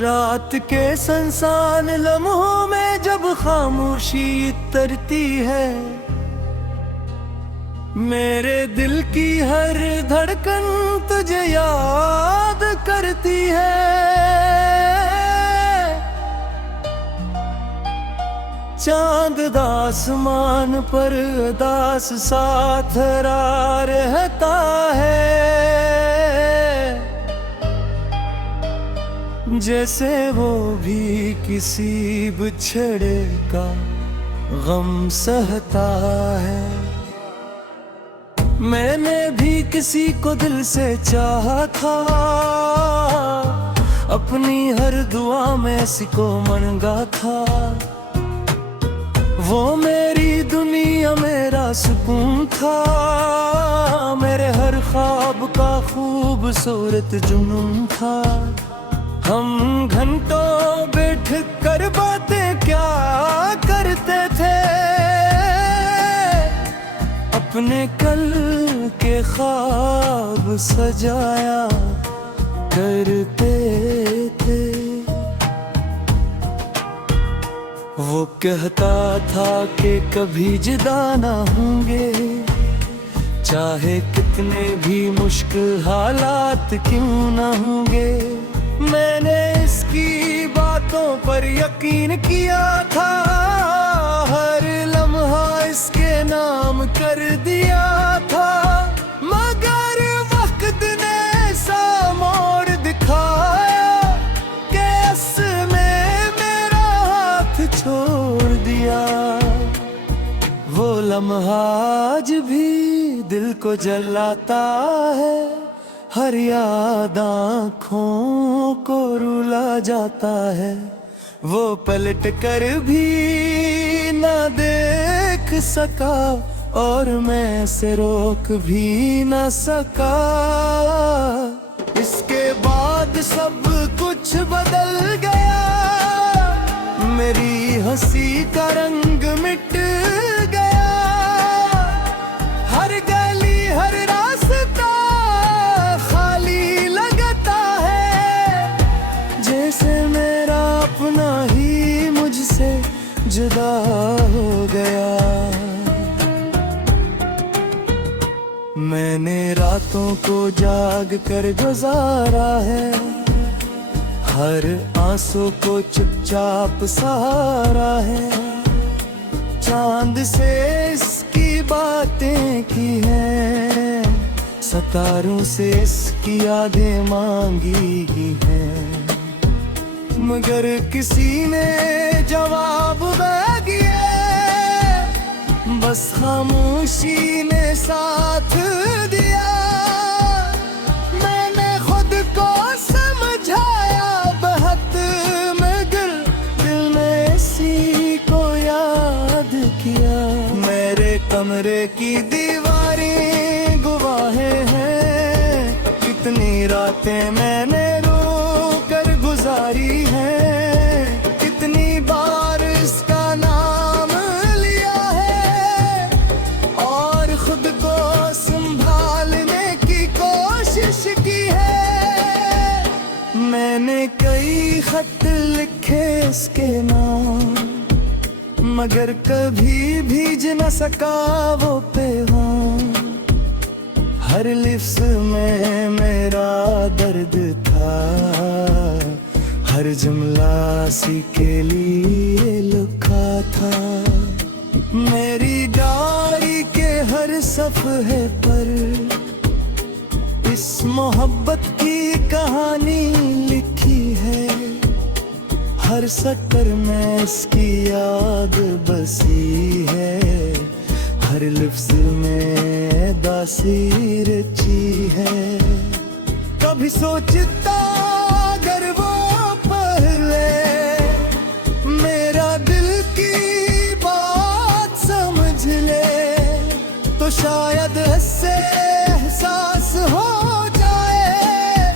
रात के सुनसान लम्हों में जब खामोशी तरती है, मेरे दिल की हर धड़कन तुझे याद करती है। चांद आसमान पर दास साथ रहता है, जैसे वो भी किसी बिछड़े का गम सहता है। मैंने भी किसी को दिल से चाहा था, अपनी हर दुआ में किसी को मांगा था। वो मेरी दुनिया मेरा सुकून था, मेरे हर ख्वाब का खूबसूरत जुनून था। हम घंटों बैठ कर बातें क्या करते थे, अपने कल के ख्वाब सजाया करते थे। वो कहता था कि कभी जुदा ना होंगे, चाहे कितने भी मुश्किल हालात क्यों ना होंगे। मैंने इसकी बातों पर यकीन किया था, हर लम्हा इसके नाम कर दिया था। मगर वक्त ने ऐसा मोड़ दिखाया कि उसने मेरा हाथ छोड़ दिया। वो लम्हा आज भी दिल को जलाता है, हर याद आँखों को रुला जाता है। वो पलट कर भी ना देख सका और मैं से रोक भी ना सका। इसके बाद सब कुछ बदल गया, मेरी हंसी का रंग मिट गया। हर गली हर रास्ता खाली लगता है, जैसे मेरा अपना ही मुझसे जुदा हो गया। मैंने रातों को जाग कर गुजारा है, हर आंसू को चुपचाप सहारा है। चांद से इसकी बातें की हैं, सितारों से इसकी यादें मांगी हैं, मगर किसी ने जवाब न दिया। बस खामोशी ने साथ दिया। मैंने खुद को समझाया बहुत, मगर दिल ने इसी को याद किया। मेरे कमरे की दीवारें गवाहें हैं, कितनी रातें मैंने रो कर गुजारी हैं। कितनी बार इसका नाम लिया है और खुद को संभालने की कोशिश की है। मैंने कई खत लिखे इसके नाम, मगर कभी भीज न सका वो पैगाम। हर लिफ्स में मेरा दर्द था, हर जुमला सी के लिए लिखा था। मेरी डायरी के हर सफ़हे पर इस मोहब्बत की कहानी लिखी है। हर सटर में इसकी याद बसी है, हर लिफ्स में दासी रची है। कभी सोचता अगर वो पहले मेरा दिल की बात समझ ले, तो शायद इससे एहसास हो जाए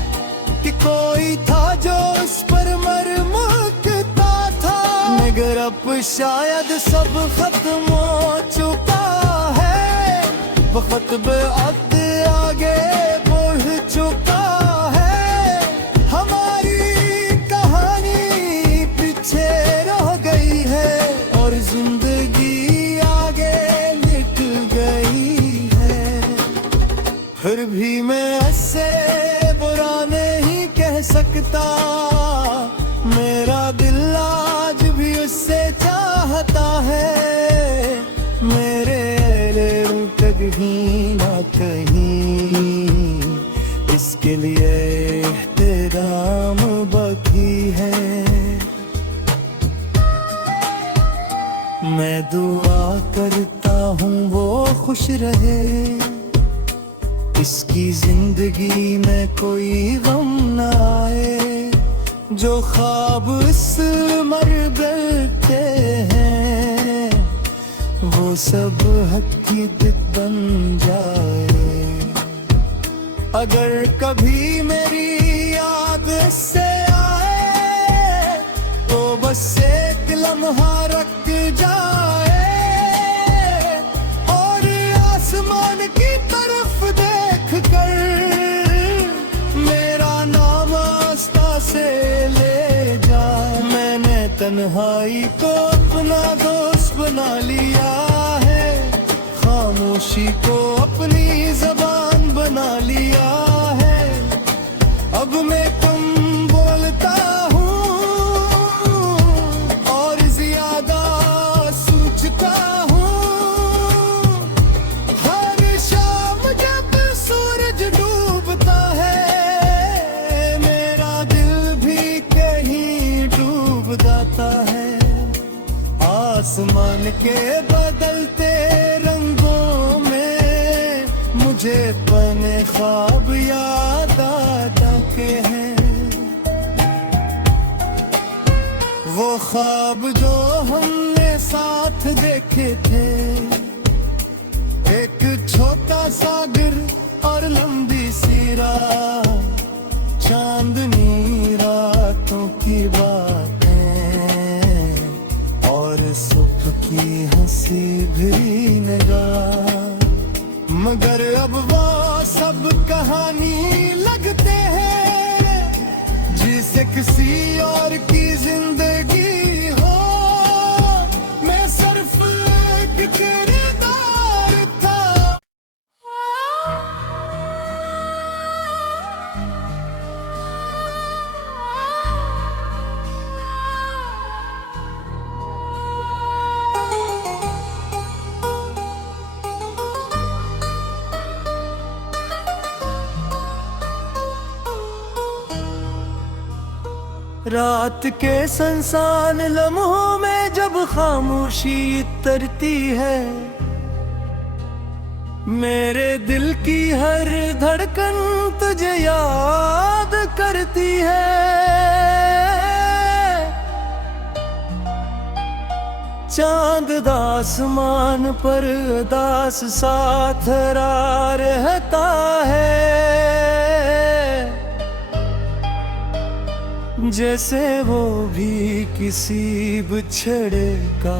कि कोई था जो इस पर मरमुकता था। मगर अब शायद सब खत्म हो चुका है, वक्त बेअद आगे बढ़ चुका है। हमारी कहानी फिर भी मैं ऐसे बुरा नहीं कह सकता, मेरा दिल आज भी उससे चाहता है। मेरे लिए कहीं ना कहीं इसके लिए एहतराम बाकी है। मैं दुआ करता हूँ वो खुश रहे, इसकी जिंदगी में कोई गम न आए। जो ख्वाब इस मर गए हैं वो सब हकीकत बन जाए। अगर कभी मेरी याद इससे आए तो बस एक लम्हा रख जाए और आसमान की तरफ देख कर मेरा नाम आस्था से ले जा। मैंने तन्हाई को अपना दोस्त बना लिया है, खामोशी को अपनी ज़बान बना लिया है। अब मैं कम बोलता हूँ और ज्यादा सोचता हूँ। हर शाम जब सूरज डूबता है मेरा दिल भी कहीं डूब जाता है। आसमान के बदलते रंगों में मुझे पने ख्वाब याद आते हैं। वो ख्वाब जो हमने साथ देखे थे, एक छोटा सा घर और लंबी सी रात, चांदनी रातों की बातें और सुबह की हंसी भी निगाह। मगर अब वो सब कहानी लगते हैं जिसे किसी और की जिंदगी हो। मैं सिर्फ एक किरदार था। रात के सुनसान लम्हों में जब खामोशी तरती है, मेरे दिल की हर धड़कन तुझे याद करती है। चांद आसमान पर दास साथ रहता है, जैसे वो भी किसी बिछड़े का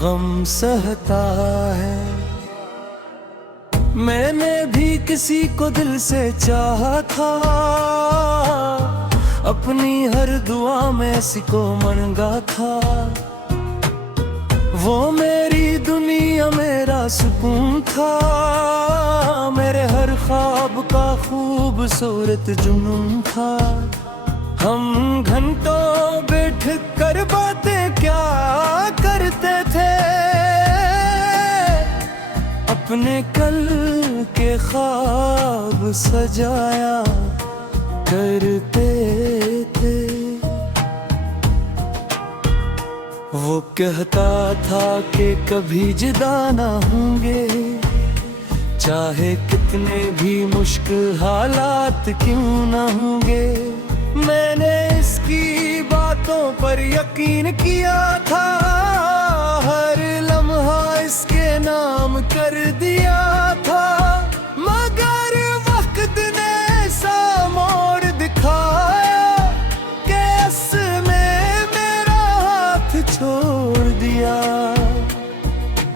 गम सहता है। मैंने भी किसी को दिल से चाहा था, अपनी हर दुआ में किसी को मांगा था। वो मेरी दुनिया मेरा सुकून था, मेरे हर ख्वाब का खूबसूरत जुनून था। हम घंटों बैठ कर बातें क्या करते थे, अपने कल के ख्वाब सजाया करते थे। वो कहता था कि कभी जुदा ना होंगे, चाहे कितने भी मुश्किल हालात क्यों ना होंगे। मैंने इसकी बातों पर यकीन किया था, हर लम्हा इसके नाम कर दिया था। मगर वक्त ने ऐसा मोड़ दिखाया कि इसमें मेरा हाथ छोड़ दिया।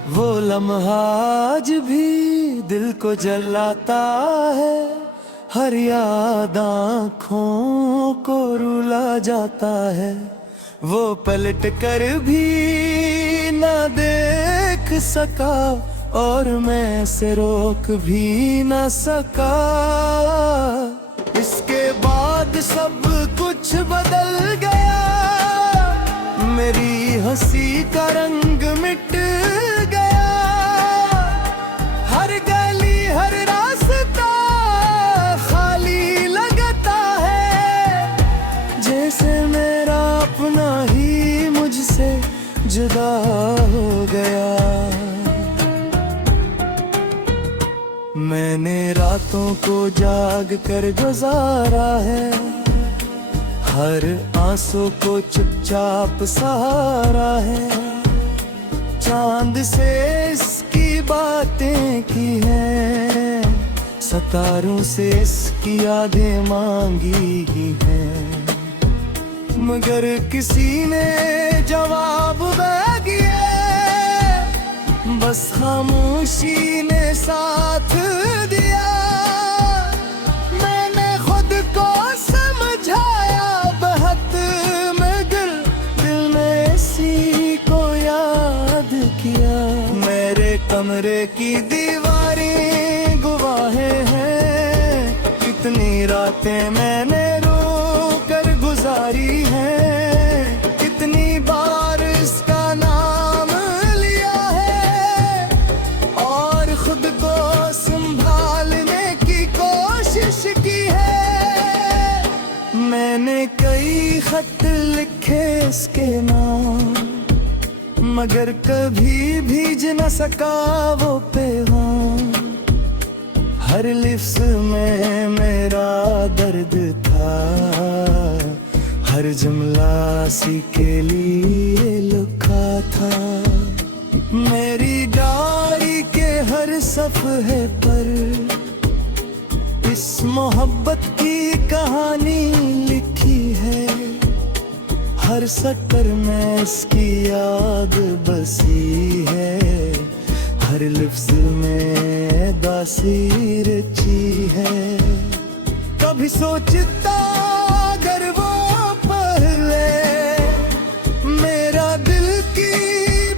वो लम्हा आज भी दिल को जलाता है, हर याद आँखों को रुला जाता है। वो पलट कर भी ना देख सका और मैं से रोक भी न सका। इसके बाद सब कुछ बदल गया, मेरी हंसी का रंग मिट गया। हर गली हर रास्ता खाली लगता है, जैसे मेरा अपना ही मुझसे जुदा हो गया। मैंने रातों को जाग कर गुजारा है, हर आंसू को चुपचाप सहारा है। चांद से इसकी बातें की हैं, सितारों से इसकी यादें मांगी ही हैं, मगर किसी ने जवाब न दिया। बस खामोशी ने साथ दिया। मैंने खुद को समझाया बहुत, मगर दिल ने इसी को याद किया। मेरे कमरे की दीवारें गवाहें हैं, कितनी रातें मैंने रो कर गुजारी हैं, कितनी बार इसका नाम लिया है और खुद को संभालने की कोशिश की है। मैंने कई खत लिखे इसके नाम, मगर कभी भीज न सका वो पैगाम। हर लिफ्ज़ में मेरा दर्द था, हर जुमला सी के लिए लिखा था। मेरी डायरी के हर सफ़हे पर इस मोहब्बत की कहानी लिखी है, हर सटर में इसकी याद बसी है, हर लिफ्ज़ में दासी रची है। कभी सोचता अगर वो पहले मेरा दिल की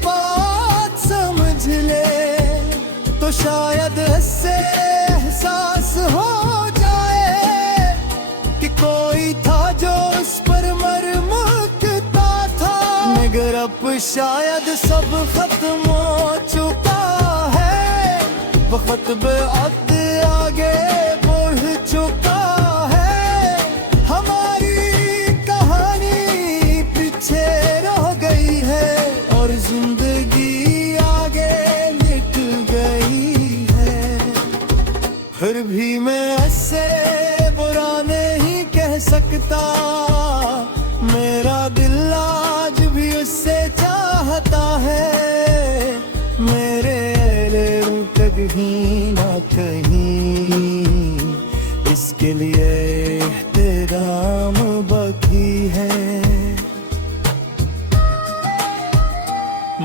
बात समझ ले, तो शायद इससे एहसास हो जाए कि कोई था जो उस पर मरमुकता था। मगर अब शायद सब खत्म हो चुका है, वक्त बेअद आगे बढ़ चुका है। हमारी कहानी पीछे रह गई है और जिंदगी आगे निकल गई है। फिर भी मैं ऐसे बुरा नहीं कह सकता, मेरा दिल आज भी उससे चाहता है। मेरे कहीं ना कहीं इसके लिए एहतराम बाकी है।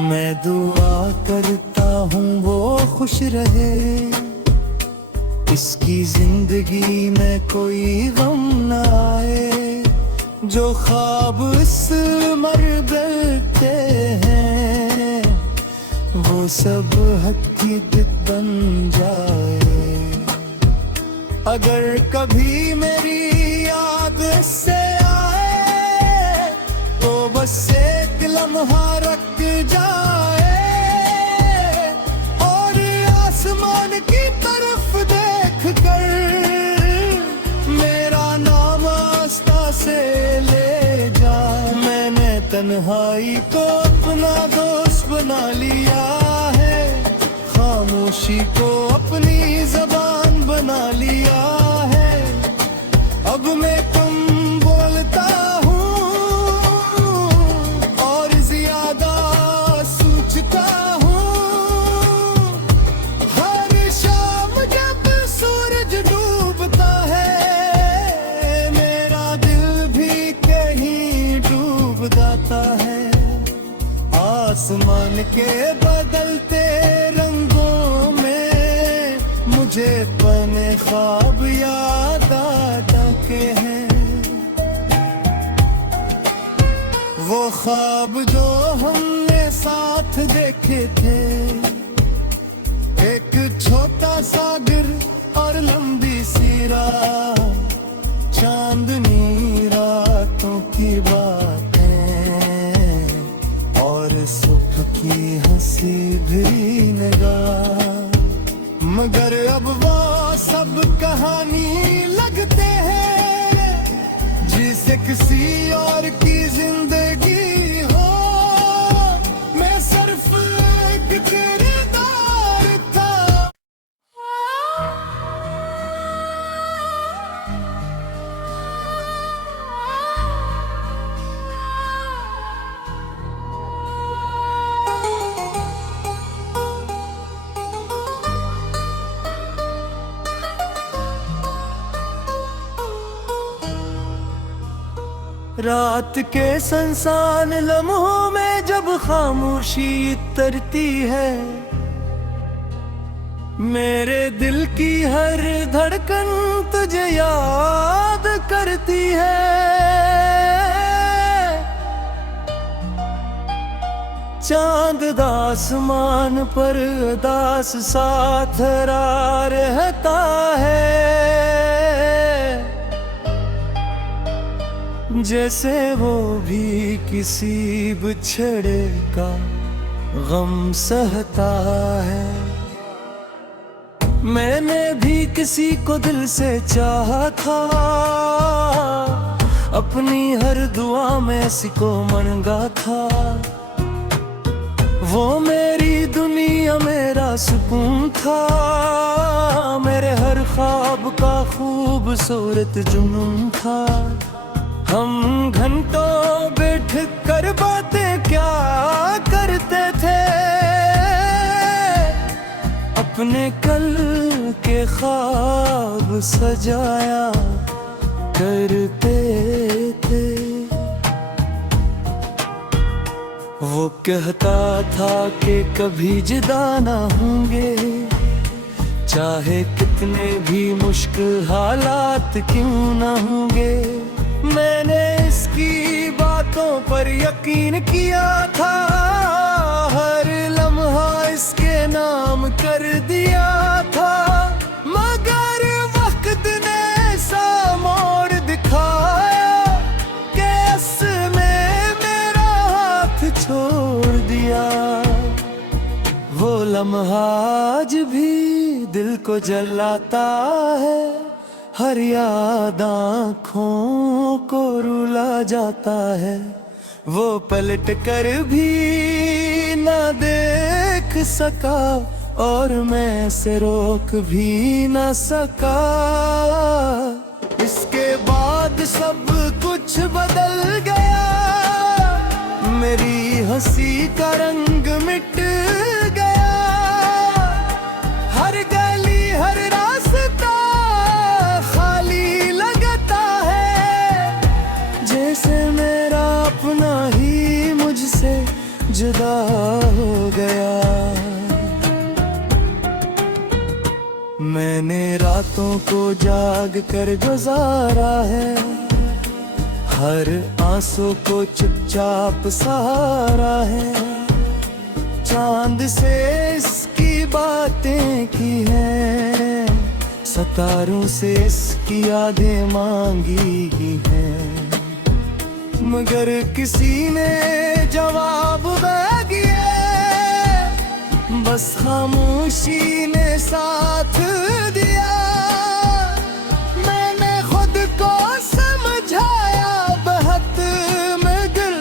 मैं दुआ करता हूँ वो खुश रहे, इसकी जिंदगी में कोई गम न आए। जो ख्वाब इस मरबते हैं वो सब हकीकत बन जाए। अगर कभी मेरी याद से आए तो बस एक लम्हा रख जाए और आसमान की तरफ देख कर मेरा नाम आस्था से ले जा। मैंने तन्हाई को अपना दोस्त बना लिया है, खामोशी को अपनी ज़बान बना लिया है। अब मैं कम बोलता हूँ और ज़्यादा सोचता हूँ। हर शाम जब सूरज डूबता है मेरा दिल भी कहीं डूब जाता है। आसमान के बदलते रंगों में मुझे अपने ख्वाब याद आते हैं। वो ख्वाब जो हमने साथ देखे थे, सागर और लंबी सी रात, चांदनी रातों की बातें और सुबह की हंसी भी निगाह। मगर अब वो सब कहानी लगते हैं जिसे किसी और की जिंदगी हो। मैं सिर्फ एक किरदार था। रात के सुनसान लम्हों में जब खामोशी तरती है, मेरे दिल की हर धड़कन तुझे याद करती है। चांद आसमान पर दास सा ठहरा रहता है, जैसे वो भी किसी बिछड़े का गम सहता है। मैंने भी किसी को दिल से चाहा था, अपनी हर दुआ में किसी को मांगा था। वो मेरी दुनिया मेरा सुकून था, मेरे हर ख्वाब का खूबसूरत जुनून था। हम घंटों बैठ कर बातें क्या करते थे, अपने कल के ख्वाब सजाया करते थे। वो कहता था कि कभी जुदा ना होंगे, चाहे कितने भी मुश्किल हालात क्यों ना होंगे। मैंने इसकी बातों पर यकीन किया था, हर लम्हा इसके नाम कर दिया था। मगर वक्त ने ऐसा मोड़ दिखाया कि इसने मेरा हाथ छोड़ दिया। वो लम्हा आज भी दिल को जलाता है, हर याद आँखों को रुला जाता है। वो पलट कर भी न देख सका और मैं से रोक भी न सका। इसके बाद सब कुछ बदल गया, मेरी हंसी का रंग मिट गया। हर गली हर रास्ता खाली लगता है, जैसे मेरा अपना ही मुझसे जुदा हो गया। मैंने रातों को जाग कर गुजारा है, हर आंसू को चुपचाप सहारा है। चांद से इसकी बातें की हैं, सितारों से इसकी यादें मांगी हैं। मगर किसी ने जवाब न दिया, बस खामोशी ने साथ दिया। मैंने खुद को समझाया बहुत, मगर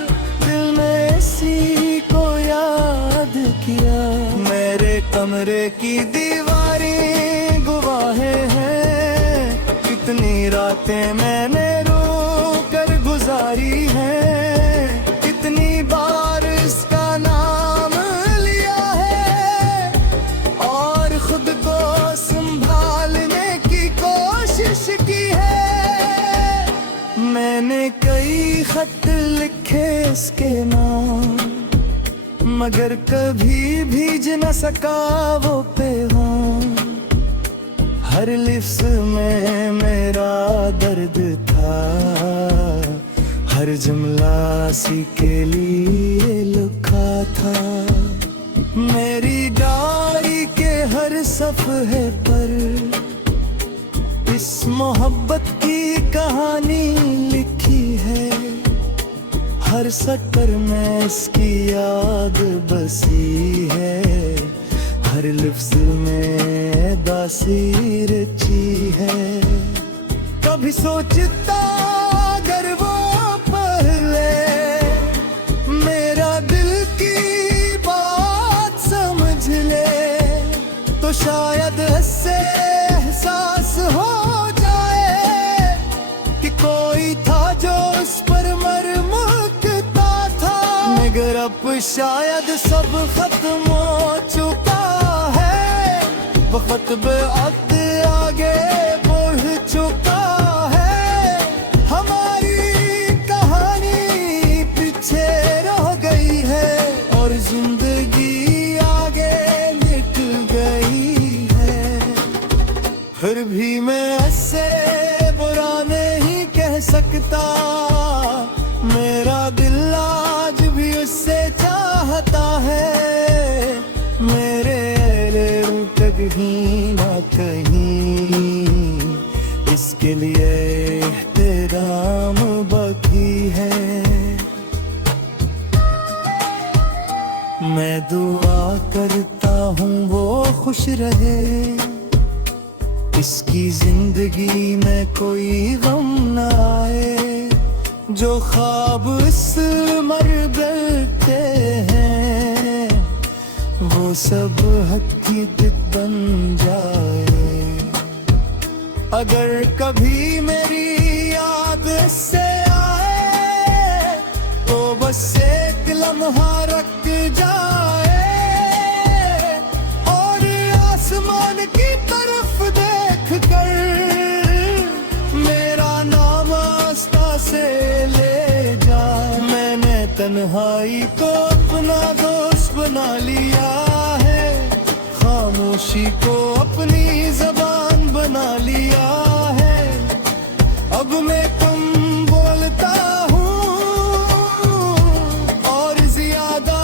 दिल ने इसी को याद किया। मेरे कमरे की दीवारें गवाहें हैं, कितनी रातें मैंने रो कर गुजारी हैं। कितनी बार इसका नाम लिया है और खुद को संभालने की कोशिश की है। मैंने कई खत लिखे इसके नाम, मगर कभी भीज न सका वो पैगाम। हर लिफ्ज़ में मेरा दर्द था, हर जुमला सी के लिए लिखा था। मेरी डायरी के हर सफ़े पर इस मोहब्बत की कहानी लिखी है। हर सतर में इसकी याद बसी है, हर लफ्ज़ में दासी रची है। कभी सोचता अगर वो पहले मेरा दिल की बात समझ ले, तो शायद इससे एहसास हो जाए कि कोई था जो उस पर मरमुकता था। मगर अब शायद सब खत्म हो चुका है, वक्त बेअद आगे बढ़ चुका है। हमारी कहानी पीछे रह गई है और जिंदगी आगे निकल गई है। फिर भी मैं ऐसे बुरा नहीं कह सकता, मेरा दिल आज भी उससे चाहता है। मेरे लिए कहीं ना कहीं इसके लिए एहतराम बाकी है। मैं दुआ करता हूँ वो खुश रहे, इसकी जिंदगी में कोई गम न आए। जो ख्वाब इस मरबते हैं वो सब हकीकत बन जाए। अगर कभी मेरी याद से आए तो बस एक लम्हा रख जाए और आसमान की तरफ देख कर मेरा नाम आस्था से ले जाए। मैंने तन्हाई को अपना दोस्त बना लिया है, खामोशी को अपनी ज़बान बना लिया है। अब मैं कम बोलता हूँ और ज्यादा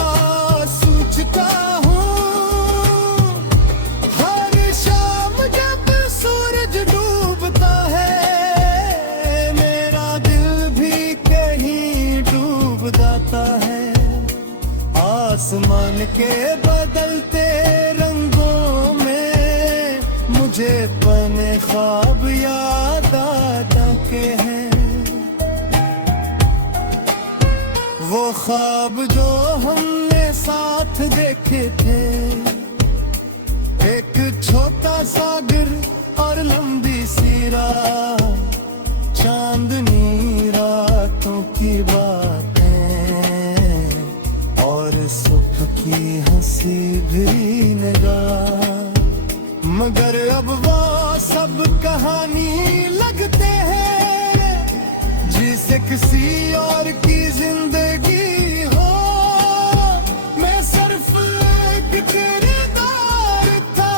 सोचता हूँ। हर शाम जब सूरज डूबता है मेरा दिल भी कहीं डूब जाता है। आसमान के बदलते रंगों में मुझे बने ख्वाब याद आता के हैं। वो ख्वाब जो हमने साथ देखे थे, एक छोटा सा घर और लंबी सी राह, चांदनी रातों की बातें और सुबह की हंसी भरी निगाह। मगर अब वो सब कहानी लगते हैं जिसे किसी और की जिंदगी हो। मैं सिर्फ एक किरदार था।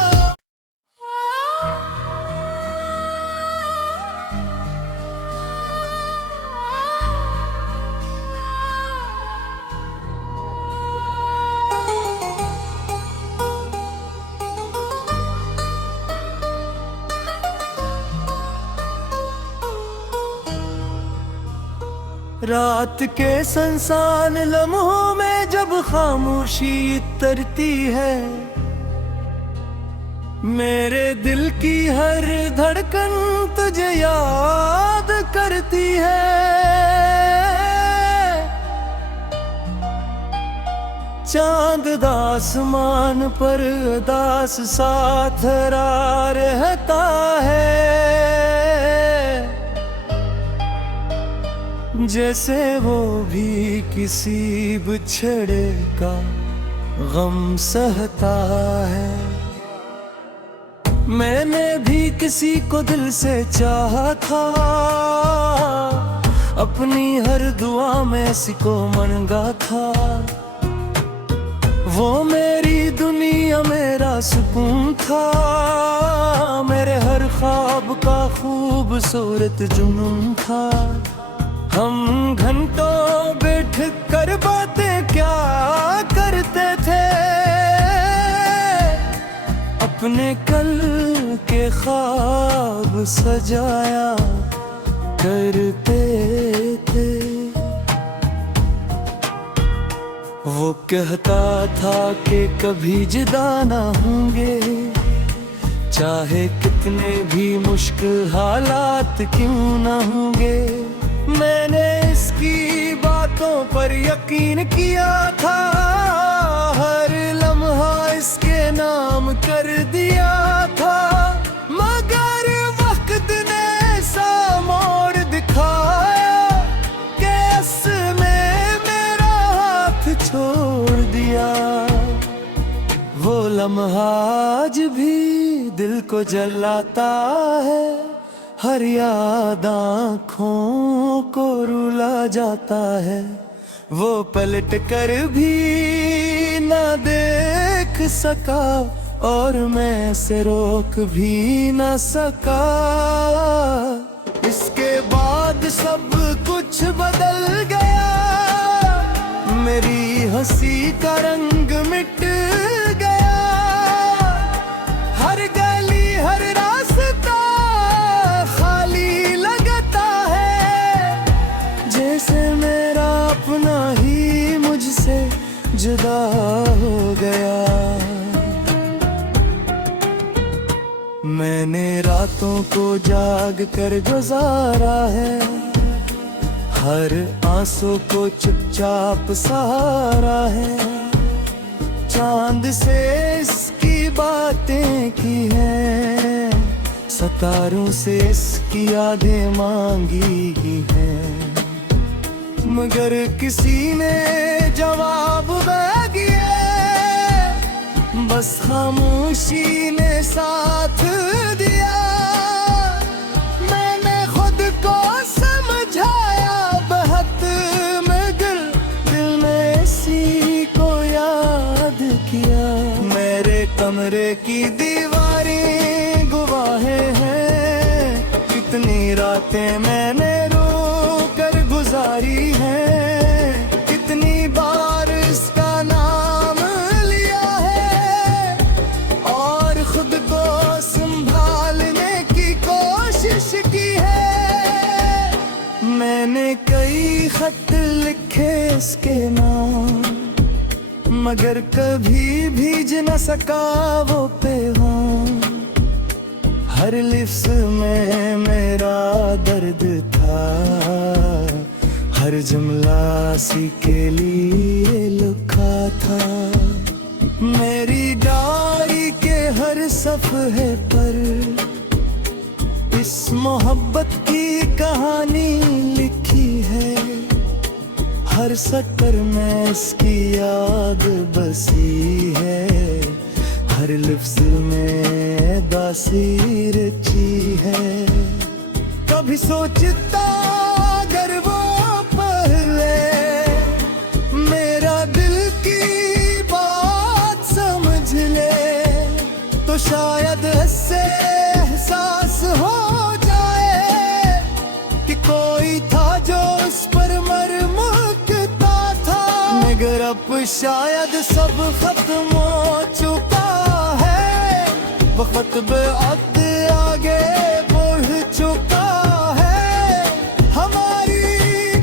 रात के सुनसान लम्हों में जब खामोशी तरती है, मेरे दिल की हर धड़कन तुझे याद करती है। चांद आसमान पर दास सा धरा रहता है, जैसे वो भी किसी बिछड़े का गम सहता है। मैंने भी किसी को दिल से चाहा था, अपनी हर दुआ में इसी को मांगा था। वो मेरी दुनिया मेरा सुकून था, मेरे हर ख्वाब का खूबसूरत जुनून था। हम घंटों बैठ कर बातें क्या करते थे, अपने कल के ख्वाब सजाया करते थे। वो कहता था कि कभी जुदा ना होंगे, चाहे कितने भी मुश्किल हालात क्यों ना होंगे। मैंने इसकी बातों पर यकीन किया था, हर लम्हा इसके नाम कर दिया था। मगर वक्त ने ऐसा मोड़ दिखाया कि इसमें मेरा हाथ छोड़ दिया। वो लम्हा आज भी दिल को जलाता है, हर याद आँखों को रुला जाता है। वो पलट कर भी ना देख सका और मैं से रोक भी ना सका। इसके बाद सब कुछ बदल गया, मेरी हंसी का रंग मिट गया। हर गली हर रास्ता खाली लगता है, जैसे मेरा अपना ही मुझसे जुदा हो गया। मैंने रातों को जाग कर गुजारा है, हर आंसू को चुपचाप सहारा है। चांद से इसकी बातें की हैं, सितारों से इसकी यादें मांगी ही हैं। मगर किसी ने जवाब न दिया, बस खामोशी ने साथ दिया। मैंने खुद को समझाया बहुत, मगर दिल ने इसी को याद किया। मेरे कमरे की दीवारें गवाहें हैं, कितनी रातें मैंने रो कर गुजारी हैं। कितनी बार इसका नाम लिया है और खुद को संभालने की कोशिश की है। मैंने कई खत लिखे इसके नाम, मगर कभी भीज न सका वो पैगाम। हर लिफ्स में मेरा दर्द था, हर जुमला सी के लिए लिखा था। मेरी डायरी के हर सफ़े पर इस मोहब्बत की कहानी लिखी है। हर सटर में इसकी याद बसी है, हर लिफ्ज़ में दासी रची है। कभी सोचता अगर वो पहले मेरा दिल की बात समझ ले, तो शायद इससे एहसास हो जाए कि कोई था जो उस पर मरमुकता था। मगर अब शायद सब खत्म हो चुका है, वक्त बेअद आगे बढ़ चुका है। हमारी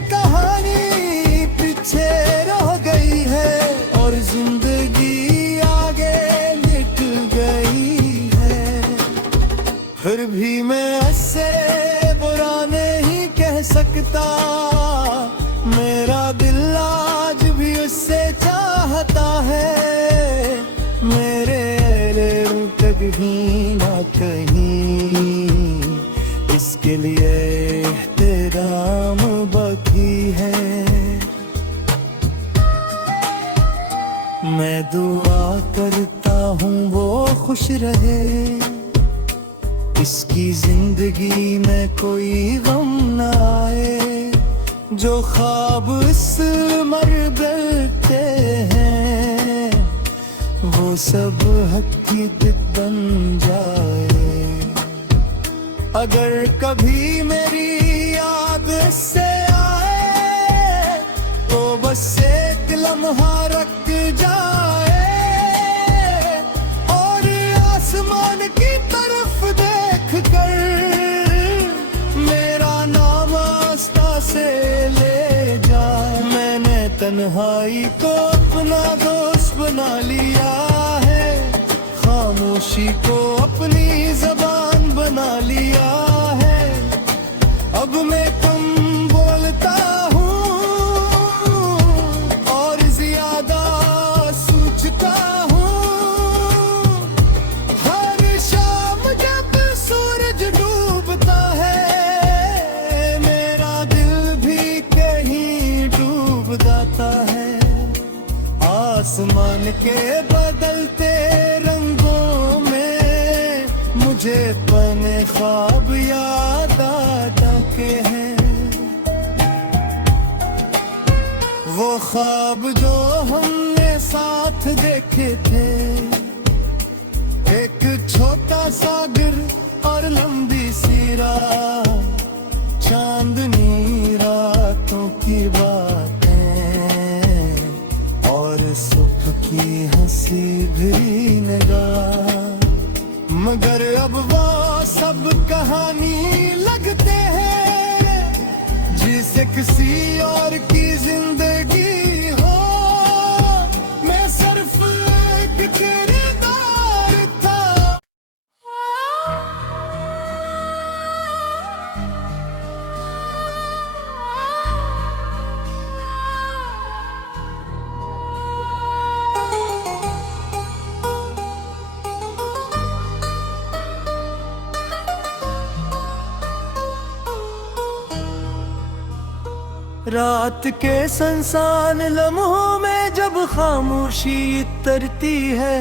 कहानी पीछे रह गई है और जिंदगी आगे निकल गई है। फिर भी मैं ऐसे बुरा नहीं कह सकता, मेरा दिल आज भी उससे चाहता है। मेरे कहीं ना कहीं इसके लिए एहतराम बाकी है। मैं दुआ करता हूँ वो खुश रहे, इसकी जिंदगी में कोई गम न आए। जो ख्वाब इस मर बैठे हैं, वो सब हकीकत बन जाए। अगर कभी मेरी याद से आए, तो बस एक लम्हा रख जाए और आसमान तन्हाई को अपना दोस्त बना लिया है, खामोशी को अपनी जबान बना लिया है। अब मैं कम बोलता हूँ और ज्यादा सोचता हूँ। हर शाम जब सूरज डूबता है, मेरा दिल भी कहीं डूब जाता है। आसमान के बदलते रंगों में मुझे पने ख्वाब याद आते हैं। वो ख्वाब जो हमने साथ देखे थे, एक छोटा सागर और लंबी सी राह, चांदनी रातों की बातें और सुबह की हंसी भी निगाह। मगर अब वो सब कहानी लगते हैं जिसे किसी और की जिंदगी हो। मैं सिर्फ एक किरदार था। रात के सुनसान लम्हों में जब खामोशी तरती है,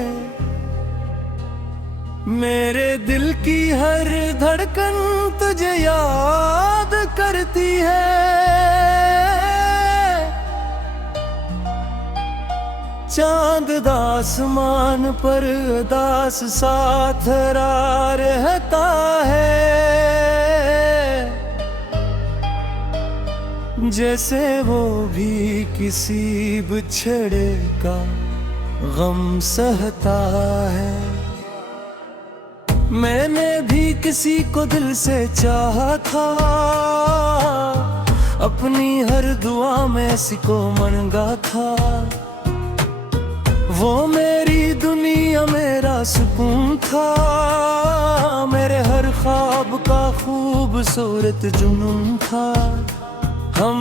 मेरे दिल की हर धड़कन तुझे याद करती है। चांद आसमान पर दास साथ रहता है, जैसे वो भी किसी बिछड़े का गम सहता है। मैंने भी किसी को दिल से चाहा था, अपनी हर दुआ में किसी को मनगा था। वो मेरी दुनिया मेरा सुकून था, मेरे हर ख्वाब का खूबसूरत जुनून था। हम